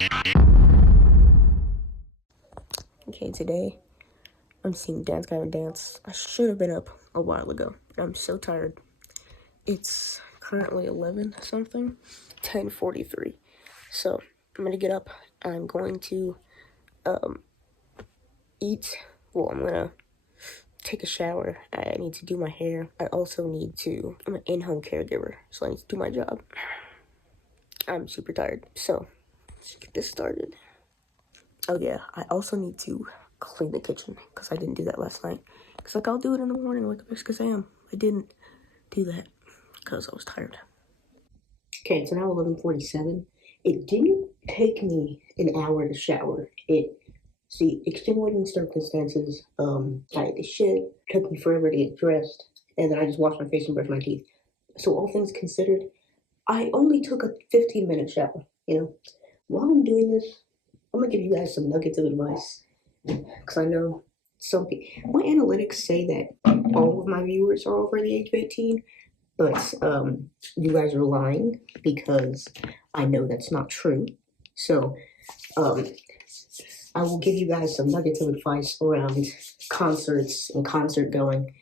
Okay, today I'm seeing Dance Gavin Dance. I should have been up a while ago. I'm so tired. It's currently 11 something, 10:43. So I'm gonna get up. I'm going to eat. Well, I'm gonna take a shower. I need to do my hair. I also need to. I'm an in-home caregiver, so I need to do my job. I'm super tired. So let's get this started. Oh yeah, I also need to clean the kitchen because I didn't do that last night. Because like I'll do it in the morning like a best I am. I didn't do that because I was tired. Okay, it's now 11:47. It didn't take me an hour to shower. Extenuating circumstances, I had to shit, took me forever to get dressed, and then I just washed my face and brushed my teeth. So all things considered, I only took a 15-minute shower, While I'm doing this, I'm gonna give you guys some nuggets of advice, because I know some people, my analytics say that all of my viewers are over the age of 18, but you guys are lying because I know that's not true. So I will give you guys some nuggets of advice around concerts and concert going.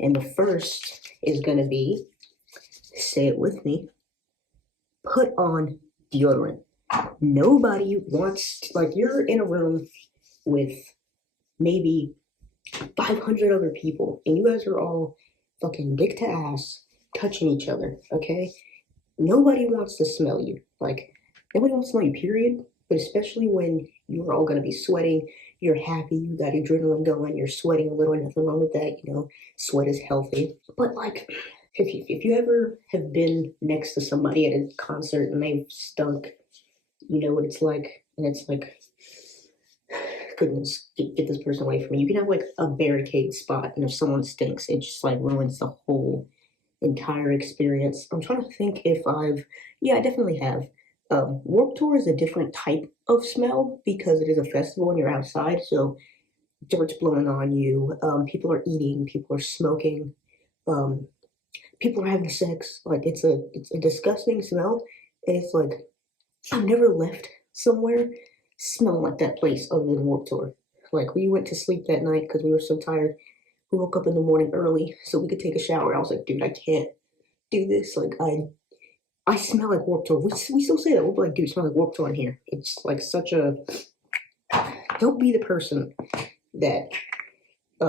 And the first is gonna be, say it with me, put on deodorant. Nobody wants, you're in a room with maybe 500 other people, and you guys are all fucking dick to ass touching each other, okay? Nobody wants to smell you. Nobody wants to smell you, period. But especially when you're all gonna be sweating, you're happy, you got adrenaline going, you're sweating a little, nothing wrong with that, sweat is healthy. But if you ever have been next to somebody at a concert and they've stunk, you know what it's like, and it's like, goodness, get this person away from me. You can have a barricade spot, and if someone stinks, it just ruins the whole entire experience. I'm trying to think if I definitely have. Warped Tour is a different type of smell because it is a festival and you're outside, so dirt's blowing on you. People are eating, people are smoking, people are having sex. It's a disgusting smell, and it's I've never left somewhere smelling like that place other than Warped Tour. We went to sleep that night because we were so tired. We woke up in the morning early so we could take a shower. I was like, dude, I can't do this. I smell like Warped Tour. We still say that. We're like, dude, it smells like Warped Tour in here. It's such a... Don't be the person that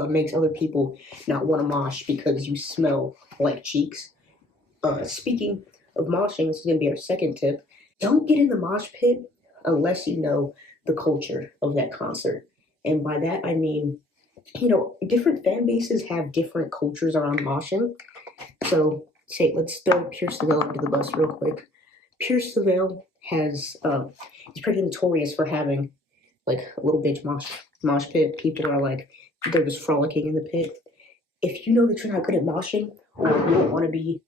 makes other people not want to mosh because you smell like cheeks. Speaking of moshing, this is going to be our second tip. Don't get in the mosh pit unless you know the culture of that concert. And by that, I mean, different fan bases have different cultures around moshing. So, let's throw Pierce the Veil under the bus real quick. Pierce the Veil is pretty notorious for having a little bitch mosh pit. People are they're just frolicking in the pit. If you know that you're not good at moshing, or you don't want to be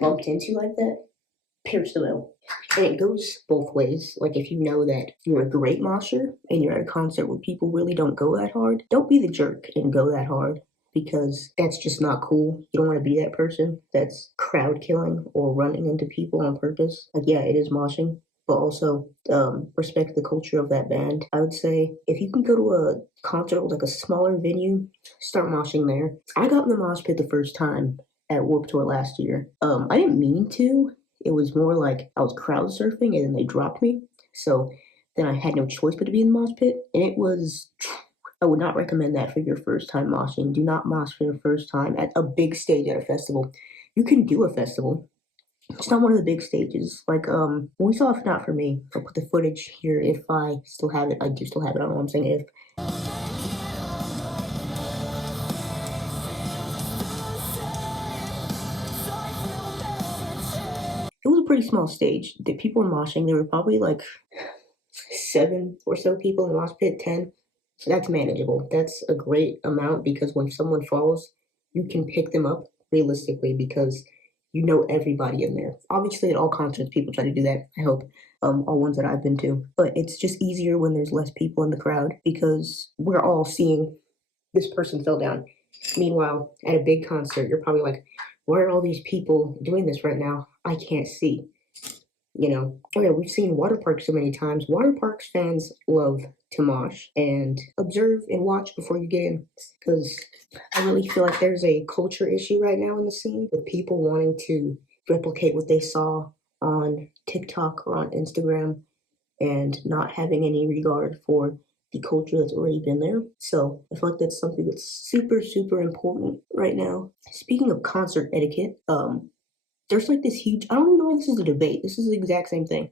bumped into like that, Pierce the Veil. And it goes both ways. If you know that you're a great mosher and you're at a concert where people really don't go that hard, don't be the jerk and go that hard, because that's just not cool. You don't want to be that person that's crowd killing or running into people on purpose. Yeah, it is moshing, but also respect the culture of that band. I would say if you can go to a concert with a smaller venue, start moshing there. I got in the mosh pit the first time at Warped Tour last year. I didn't mean to. It was more I was crowd surfing and then they dropped me. So then I had no choice but to be in the mosh pit. And I would not recommend that for your first time moshing. Do not mosh for your first time at a big stage at a festival. You can do a festival. It's not one of the big stages. When we saw If Not For Me, I'll put the footage here if I still have it. I do still have it. I don't know what I'm saying if. It was a pretty small stage. The people were moshing. There were probably 7 or so people in the mosh pit, 10. So that's manageable. That's a great amount because when someone falls, you can pick them up realistically because you know everybody in there. Obviously, at all concerts, people try to do that. I hope all ones that I've been to. But it's just easier when there's less people in the crowd because we're all seeing this person fell down. Meanwhile, at a big concert, you're probably why are all these people doing this right now? I can't see. Oh yeah, we've seen water parks so many times. Water parks fans love to mosh and observe and watch before you get in, because I really feel like there's a culture issue right now in the scene with people wanting to replicate what they saw on TikTok or on Instagram and not having any regard for the culture that's already been there. So I feel like that's something that's super, super important right now. Speaking of concert etiquette, there's like this huge, I don't even know why this is a debate. This is the exact same thing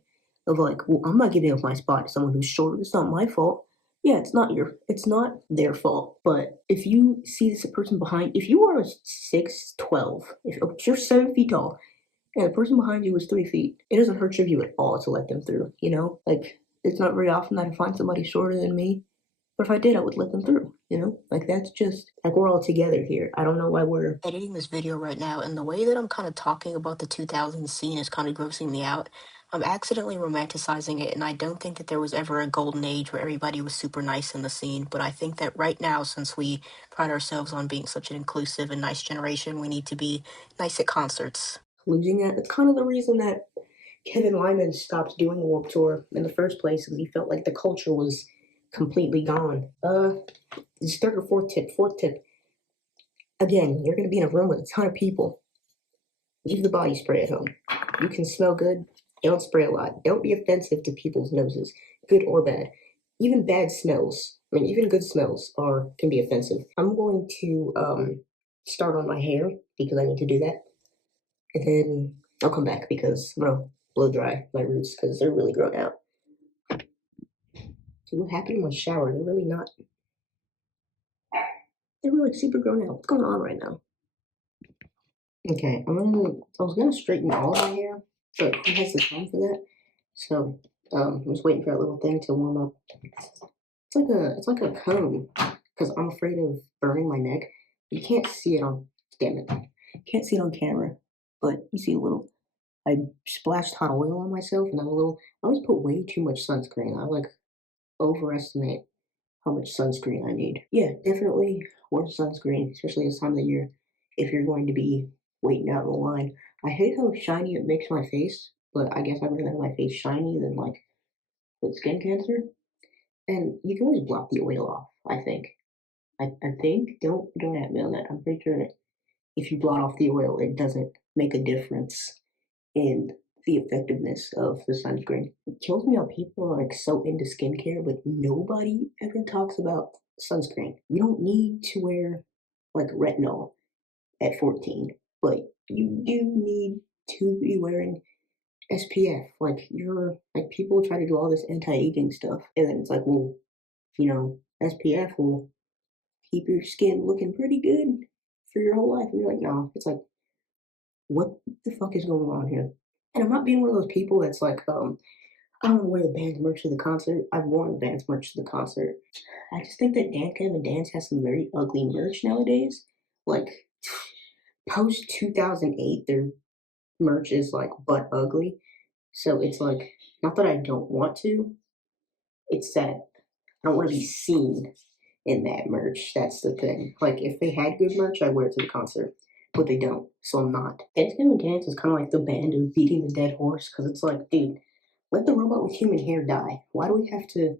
of like, well, I'm not giving up my spot to someone who's shorter. It's not my fault. Yeah, it's not their fault. But if you see this person behind, if you are 6'12", if you're 7 feet tall, and the person behind you is 3 feet, it doesn't hurt your view at all to let them through, you know? Like, it's not very often that I find somebody shorter than me, but if I did, I would let them through, you know? Like, that's just, like, we're all together here. I don't know why we're editing this video right now, and the way that I'm kind of talking about the 2000s scene is kind of grossing me out. I'm accidentally romanticizing it, and I don't think that there was ever a golden age where everybody was super nice in the scene, but I think that right now, since we pride ourselves on being such an inclusive and nice generation, we need to be nice at concerts. Losing it. It's kind of the reason that Kevin Lyman stopped doing the Warped Tour in the first place, because he felt like the culture was completely gone. This third or fourth tip. Fourth tip. Again, you're gonna be in a room with a ton of people. Leave the body spray at home. You can smell good. Don't spray a lot. Don't be offensive to people's noses, good or bad. Even bad smells. I mean, even good smells can be offensive. I'm going to start on my hair because I need to do that, and then I'll come back because I'm gonna blow dry my roots because they're really grown out. So what happened in my shower? They're really not. They're really super grown out. What's going on right now? Okay, I was gonna straighten all my hair, but who has the time for that? So, I'm just waiting for that little thing to warm up. It's like a comb, because I'm afraid of burning my neck. You can't see it on, damn it, can't see it on camera, but you see a little. I splashed hot oil on myself, and I always put way too much sunscreen. I like overestimate how much sunscreen I need. Yeah, definitely wear sunscreen, especially this time of the year, if you're going to be waiting out in the line. I hate how shiny it makes my face, but I guess I'd rather have my face shiny than like with skin cancer. And you can always block the oil off, I think. I think don't at me on that. I'm pretty sure that if you blot off the oil, it doesn't make a difference in the effectiveness of the sunscreen. It kills me how people are like so into skincare, but nobody ever talks about sunscreen. You don't need to wear like retinol at 14, but you do need to be wearing SPF. Like people try to do all this anti-aging stuff, and then it's like, well, SPF will keep your skin looking pretty good for your whole life. And you're like, no, it's like, what the fuck is going on here? And I'm not being one of those people that's like, I don't wear the band's merch to the concert. I've worn the band's merch to the concert. I just think that Dan Kevin Dance has some very ugly merch nowadays. Like post 2008, their merch is like butt ugly. So it's like, not that I don't want to, it's that I don't want to be seen in that merch. That's the thing. Like if they had good merch, I'd wear it to the concert, but they don't. So I'm not. Dance Gavin Dance is kind of like the band of beating the dead horse, because it's like, dude, let the robot with human hair die. Why do we have to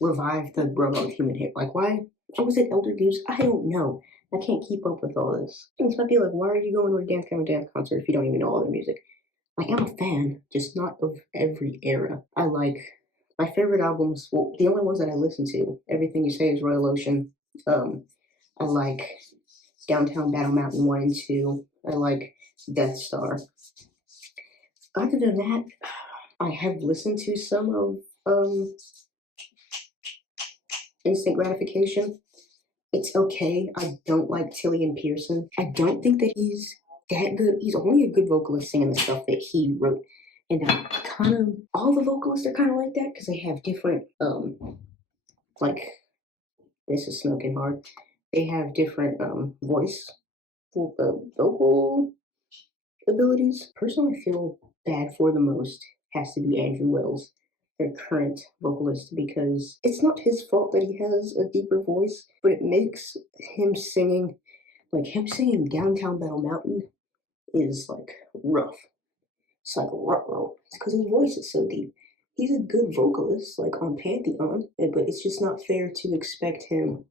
revive the robot with human hair? Like why? What was it, Elder Goose? I don't know. I can't keep up with all this. Things might be like, why are you going to a Dance Gavin Dance concert if you don't even know all their music? I am a fan, just not of every era. I like my favorite albums. Well, the only ones that I listen to, Everything You Say Is Royal Ocean. I like Downtown Battle Mountain 1 and 2. I like Death Star. Other than that, I have listened to some of Instant Gratification. It's okay. I don't like Tillian Pearson. I don't think that he's that good. He's only a good vocalist singing the stuff that he wrote. And kind of all the vocalists are kind of like that because they have different like this is smoking hard. They have different vocal abilities. Person I feel bad for the most has to be Andrew Wells, their current vocalist, because it's not his fault that he has a deeper voice, but it makes him singing Downtown Battle Mountain is like rough. It's like ruh. It's because his voice is so deep. He's a good vocalist, like on Pantheon, but it's just not fair to expect him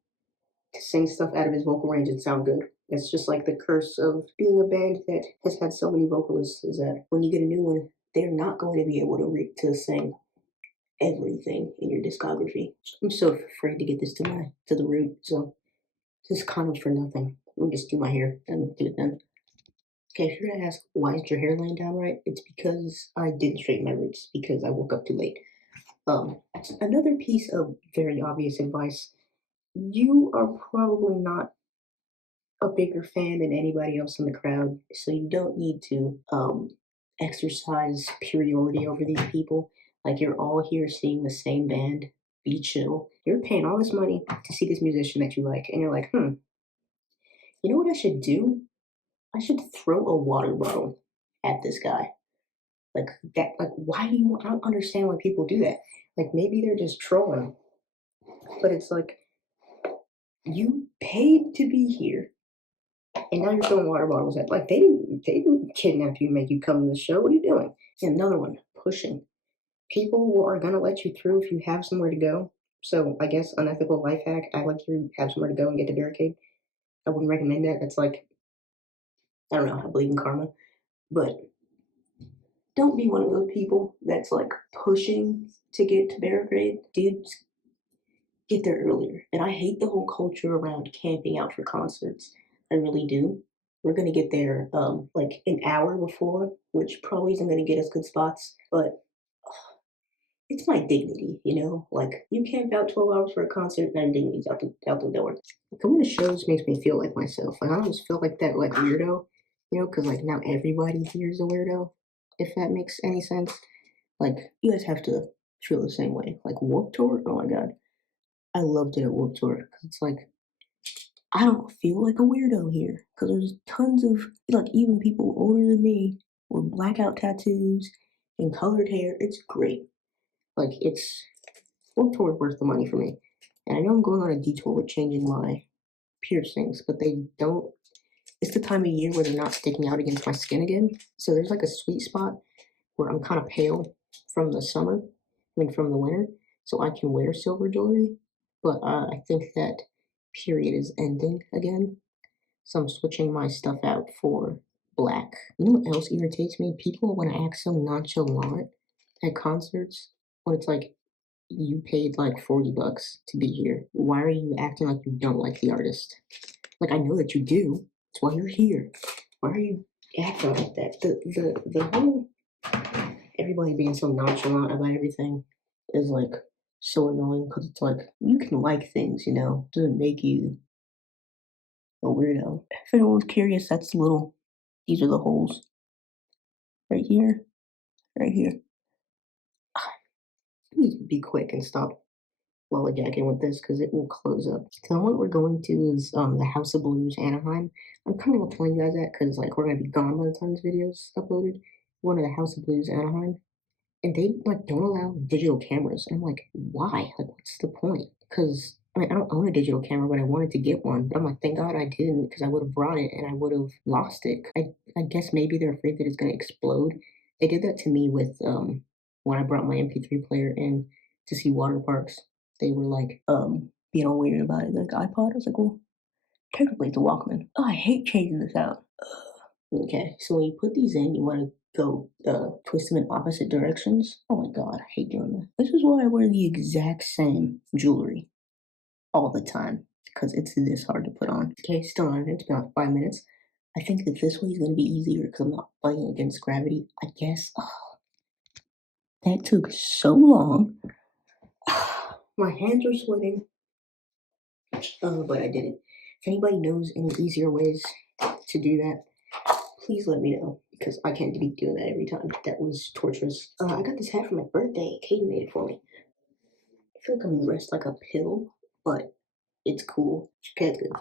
to sing stuff out of his vocal range and sound good. It's just like the curse of being a band that has had so many vocalists is that when you get a new one, they're not going to be able to sing everything in your discography. I'm so afraid to get this to the root, so this is kind of for nothing. Let me just do my hair and do it then. Okay, if you're gonna ask why is your hair laying down right, it's because I didn't straighten my roots because I woke up too late. Um, Another piece of very obvious advice: you are probably not a bigger fan than anybody else in the crowd, so you don't need to exercise superiority over these people. Like you're all here seeing the same band. Be chill. You're paying all this money to see this musician that you like, and you're like, you know what I should do? I should throw a water bottle at this guy. Like that. Like why do you? I don't understand why people do that. Like maybe they're just trolling, but it's like you paid to be here and now you're throwing water bottles at like they didn't kidnap you and make you come to the show. What are you doing? And another one, pushing. People are gonna let you through if you have somewhere to go. So I guess unethical life hack, I like you have somewhere to go and get the barricade. I wouldn't recommend that. That's like I don't know, I believe in karma. But don't be one of those people that's like pushing to get to barricade. Dudes, get there earlier. And I hate the whole culture around camping out for concerts. I really do. We're gonna get there like an hour before, which probably isn't gonna get us good spots, but it's my dignity, you know? Like you camp out 12 hours for a concert, and dignity's out the door. Coming to shows makes me feel like myself. Like I almost feel like that like weirdo, you know, because like now everybody here is a weirdo, if that makes any sense. Like you guys have to feel the same way. Like Warped Tour, oh my god. I loved it at Warped Tour because it's like I don't feel like a weirdo here because there's tons of like even people older than me with blackout tattoos and colored hair. It's great. Like it's Warped Tour is worth the money for me. And I know I'm going on a detour with changing my piercings, but they don't. It's the time of year where they're not sticking out against my skin again. So there's like a sweet spot where I'm kind of pale from the summer, I mean from the winter, so I can wear silver jewelry. But I think that period is ending again, so I'm switching my stuff out for black. You know what else irritates me? People when I act so nonchalant at concerts, when it's like you paid like $40 to be here. Why are you acting like you don't like the artist? Like I know that you do. That's why you're here. Why are you acting like that? The whole everybody being so nonchalant about everything is like so annoying because it's like you can like things, you know, doesn't make you a weirdo. If anyone was curious, that's the little. These are the holes right here, right here. Let me be quick and stop lollygagging with this because it will close up. So the one we're going to is the House of Blues Anaheim. I'm kind of telling you guys that because like we're gonna be gone by the time this video's uploaded. One of the House of Blues Anaheim. And they like don't allow digital cameras. And I'm like, why? Like, what's the point? Because I mean, I don't own a digital camera, but I wanted to get one. But I'm like, thank God I didn't, because I would have brought it and I would have lost it. I guess maybe they're afraid that it's gonna explode. They did that to me with when I brought my MP3 player in to see water parks. They were like being all weird about it. Like iPod. I was like, well, technically it's a Walkman. Oh, I hate changing this out. Okay, so when you put these in, you want to go twist them in opposite directions. Oh my god, I hate doing that. This is why I wear the exact same jewelry all the time because it's this hard to put on. Okay, still on it. It's been about 5 minutes. I think that this way is going to be easier because I'm not fighting against gravity. I guess. Oh, that took so long. My hands are sweating. But I did it. If anybody knows any easier ways to do that, please let me know because I can't be doing that every time. That was torturous. I got this hat for my birthday. Katie made it for me. I feel like I'm dressed like a pill, but it's cool. Okay, that's good.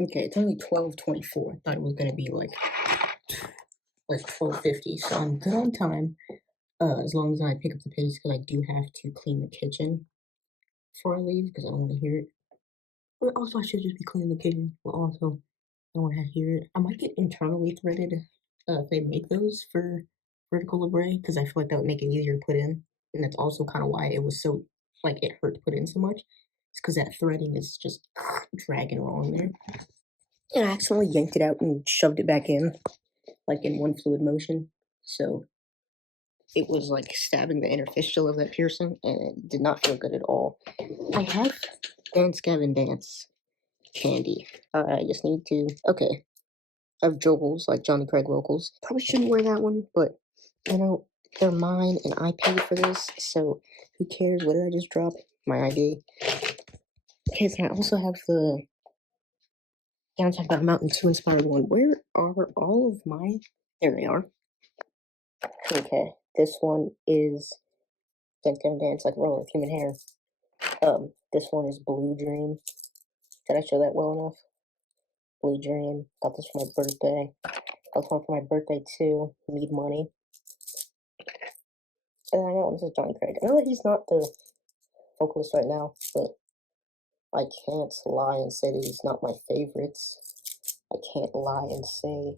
Okay, it's only 12:24. I thought it was gonna be like 12:50, so I'm good on time. As long as I pick up the pace, because I do have to clean the kitchen before I leave because I don't want to hear it. But also, I should just be cleaning the kitchen. But also, don't want to hear it. I might get internally threaded if they make those for vertical libre because I feel like that would make it easier to put in, and that's also kind of why it was so like it hurt to put in so much. It's because that threading is just dragging along there. And I accidentally yanked it out and shoved it back in, like in one fluid motion. So it was like stabbing the interstitial of that piercing, and it did not feel good at all. I have Dance Gavin Dance candy. I just need to. Okay, I have jogles like Johnny Craig locals. Probably shouldn't wear that one, but you know they're mine, and I paid for this, so who cares? What did I just drop? My ID. Okay, so I also have the Downside Battle Mountain 2 inspired one. Where are all of my? There they are. Okay, this one is Dance Gavin Dance like Roller with Human Hair. This one is Blue Dream. Did I show that well enough? Blue Dream. Got this for my birthday. Got this one for my birthday too. Need money. And I know this is Johnny Craig. I know that he's not the vocalist right now, but I can't lie and say that he's not my favorites. I can't lie and say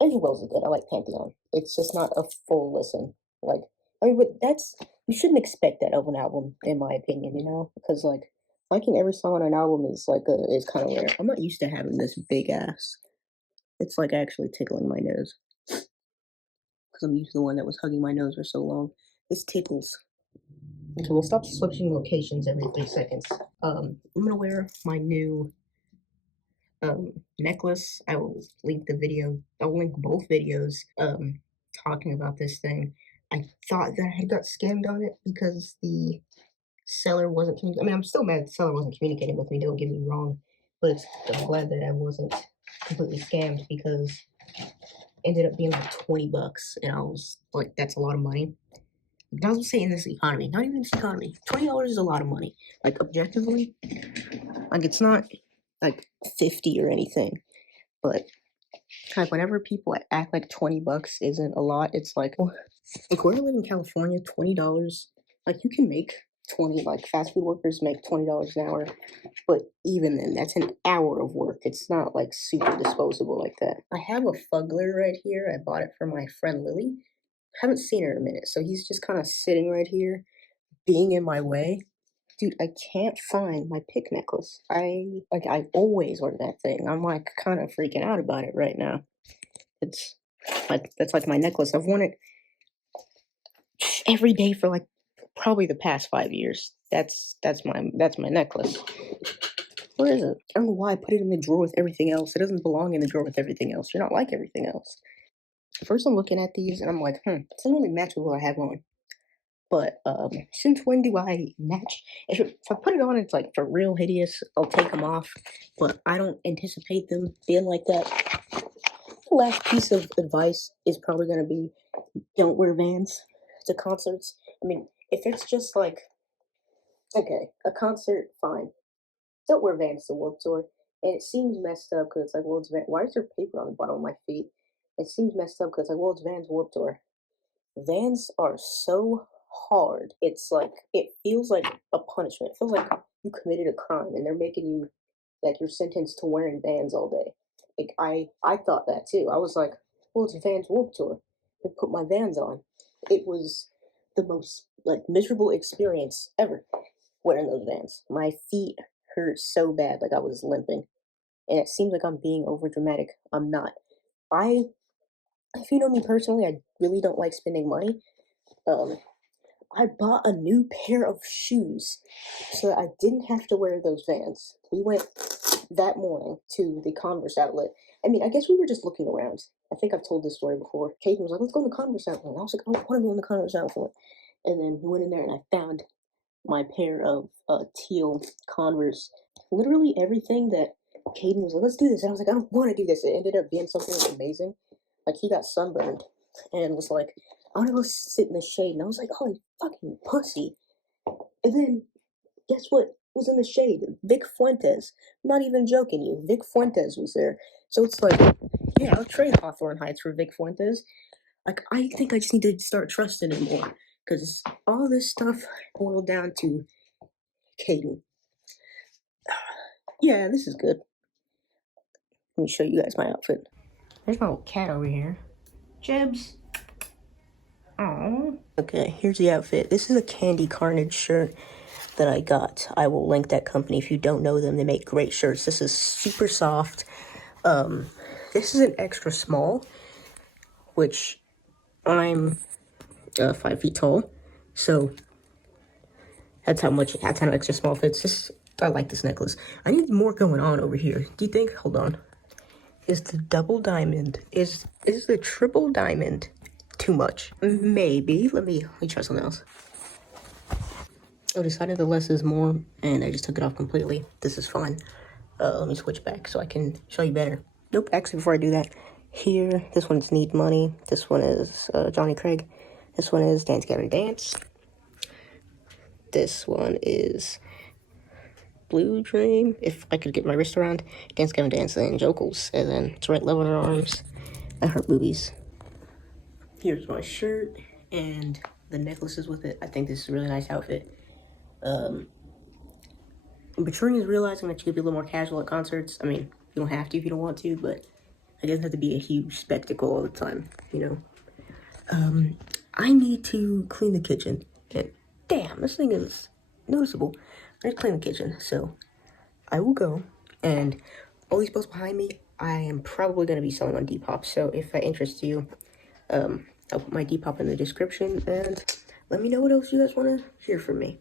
Andrew Wells is good. I like Pantheon. It's just not a full listen. Like, I mean, but that's you shouldn't expect that of an album, in my opinion. You know, because like liking every song on an album is is kind of rare. I'm not used to having this big ass. It's like actually tickling my nose because I'm used to the one that was hugging my nose for so long. This tickles. Okay, we'll stop switching locations every 3 seconds. I'm gonna wear my new necklace. I will link the video. I'll link both videos talking about this thing. I thought that I got scammed on it because the seller wasn't I mean, I'm still mad the seller wasn't communicating with me, don't get me wrong, but I'm glad that I wasn't completely scammed because it ended up being like 20 bucks, and I was like, that's a lot of money. I was saying this economy, not even this economy. $20 is a lot of money. Like objectively, like it's not like 50 or anything, but like whenever people act like 20 bucks isn't a lot, it's like where I live in California, $20, like you can make 20, like fast food workers make $20 an hour, but even then, that's an hour of work. It's not like super disposable like that. I have a Fuggler right here. I bought it from my friend Lily. Haven't seen her in a minute, so he's just kind of sitting right here, being in my way. Dude, I can't find my pick necklace. I always wear that thing. I'm like kind of freaking out about it right now. It's like that's like my necklace. I've worn it every day for like probably the past 5 years. That's my necklace. Where is it? I don't know why I put it in the drawer with everything else. It doesn't belong in the drawer with everything else. You're not like everything else. First, I'm looking at these and I'm like, it doesn't really match with what I have on. But since when do I match? If I put it on, it's like for real hideous. I'll take them off, but I don't anticipate them being like that. The last piece of advice is probably going to be don't wear Vans to concerts. I mean, if it's just like, okay, a concert, fine. Don't wear Vans to Warped Tour. And it seems messed up because it's like, well, it's Vans. Why is there paper on the bottom of my feet? It seems messed up because it's like, well, it's Vans Warped Tour. Vans are so hard. It's like, it feels like a punishment. It feels like you committed a crime and they're making you, like, you're sentenced to wearing Vans all day. Like, I thought that too. I was like, well, it's Vans Warped Tour. I put my Vans on. It was the most, like, miserable experience ever wearing those Vans. My feet hurt so bad, like I was limping. And it seems like I'm being over dramatic. I'm not. I, if you know me personally, I really don't like spending money. Um, I bought a new pair of shoes so that I didn't have to wear those Vans. We went that morning to the Converse outlet. I mean, I guess we were just looking around. I think I've told this story before. Kaden was like, let's go in the Converse outlet. And I was like, I don't want to go in the Converse outlet. And then we went in there and I found my pair of teal Converse. Literally everything that Caden was like, let's do this. And I was like, I don't want to do this. It ended up being something amazing. Like, he got sunburned and was like, I want to go sit in the shade. And I was like, holy fucking pussy. And then, guess what was in the shade? Vic Fuentes. I'm not even joking you. Vic Fuentes was there. So it's like, yeah, I'll trade Hawthorne Heights for Vic Fuentes. Like, I think I just need to start trusting him more. Because all this stuff boiled down to Caden. Yeah, this is good. Let me show you guys my outfit. There's my little cat over here. Jebs. Aww. Okay, here's the outfit. This is a Candy Carnage shirt that I got. I will link that company if you don't know them. They make great shirts. This is super soft. This is an extra small, which I'm 5 feet tall, so that's how extra small fits. This, I like this necklace. I need more going on over here. Do you think? Hold on. Is the double diamond, is the triple diamond too much? Maybe. Let me try something else. I decided the less is more, and I just took it off completely. This is fine. Let me switch back so I can show you better. Nope, actually, before I do that, here, this one's Need Money. This one is Johnny Craig. This one is Dance Gavin Dance. This one is Blue Dream. If I could get my wrist around, Dance Gavin Dance, and Jokels, and then It's Right Love in Her Arms. I heart movies. Here's my shirt and the necklaces with it. I think this is a really nice outfit. Maturing is realizing that you could be a little more casual at concerts. I mean, you don't have to if you don't want to, but it doesn't have to be a huge spectacle all the time, you know? I need to clean the kitchen. And damn, this thing is noticeable. I need to clean the kitchen, so I will go. And all these books behind me, I am probably going to be selling on Depop. So if that interests you, I'll put my Depop in the description, and let me know what else you guys want to hear from me.